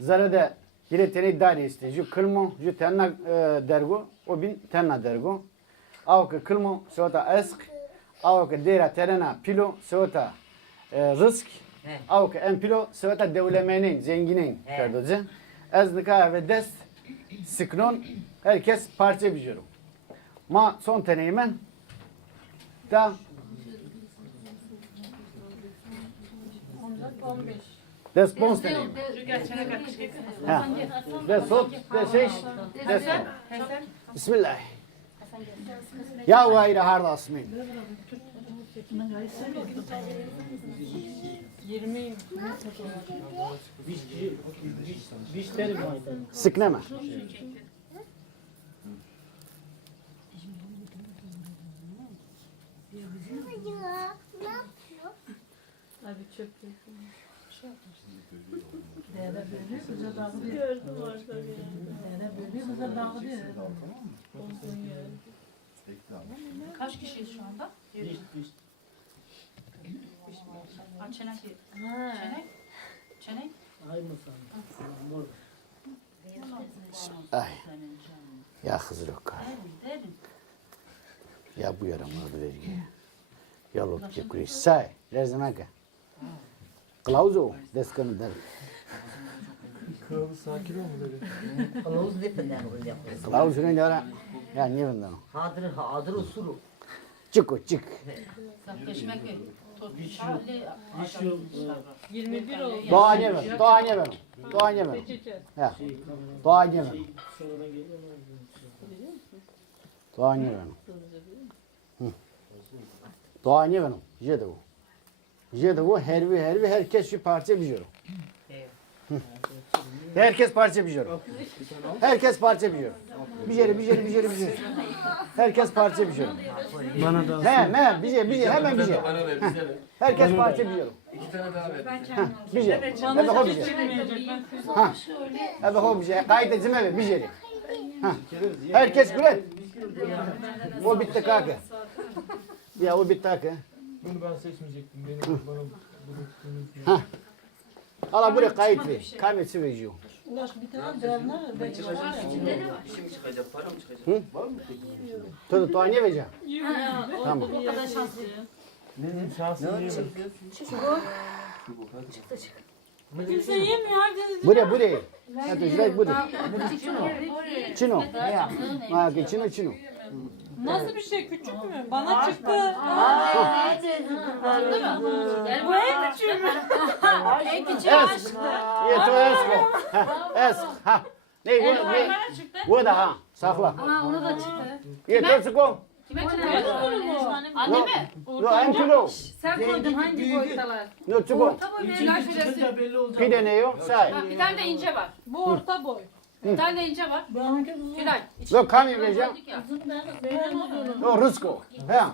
Zarada yine tene dari işte. Ju kılmo, ju tenna dergo, o bin tenna dergo. Avke kılmo, sota esk. Avke dera terena pilo, sota rızk. Avke en pilo, sota devlemenin, zenginin kardoca. Ez nikah ve dest sıknon, herkes parça biliyorum. Ma son teneyimen da 15. des pons teneyim. Ha. Des sot, des şeş, des son. Bismillah. Ya gayri harda asmin. 20. Sıkneme. Abi çöp Kaç kişiyiz şu anda? Çenek. Çenek. Ay. Ya hızırok. Ya bu yaramaz vergi. Ya lot çekuriş. Say. Lerzeme ki. Klauzo. Deskanı der. Kralı sakin ol mu dedi? Kılavuz depinden öyle yapıyor. Klauzo ne diyor? Ya niye bundan? Hadır usuru. Çık o çık. Geçmek yok. 21 oldu. Doğa ne ver? Doğa ne ver? Doğa ne ver? Ya. Doğa ne ver? Doğa ne ver? Doğa ne ver? Jede o. Jede o hervi herkes şu parça biliyor. Herkes parça biliyor. Herkes parça biliyor. Bir. Herkes parça biliyor. Bana da Hemen bir. Bana ver, bize ver. Herkes parça biliyor. 2 tane daha ver. Bir. Hadi ho bir. Hadi ho bir. Kayıt cime bir. Herkes güler. O bitti kanka. Ya o bitti kanka. bunu ben seçmeyecektim. Benim bana bunu tuttuğunuz gibi. Ala buraya kayıt ver. Kamyeti veriyor. Şimdi çıkacak, para mı çıkacak? Tadı tuğa ne vereceğim? Tamam. O kadar şanslı. Benim şansım niye böyle? Kimse yemiyor. Herkes Buraya. Hadi şuraya buraya. Çino. Ha, çino. nasıl bir şey küçük mü? Bana çıktı. Bu en küçük mü? En küçük Esk. Yeto esko. Esk. Ha. Ne bu? Ne? Bana çıktı. Bu da ha. Sakla. Aa, ona da çıktı. Yeto esko. Kime çıktı? Anne No. mi? No, en kilo. Sen koydun hangi boyutalar? No, çuko. Tabii bir ilaç veresin. belli olacak. Pide ne yo? Say. Bir tane de ince var. Bu orta boy. Bir tane de ince var. Tülay. No, kamyon vereceğim. Ya. No, rızko. Ha.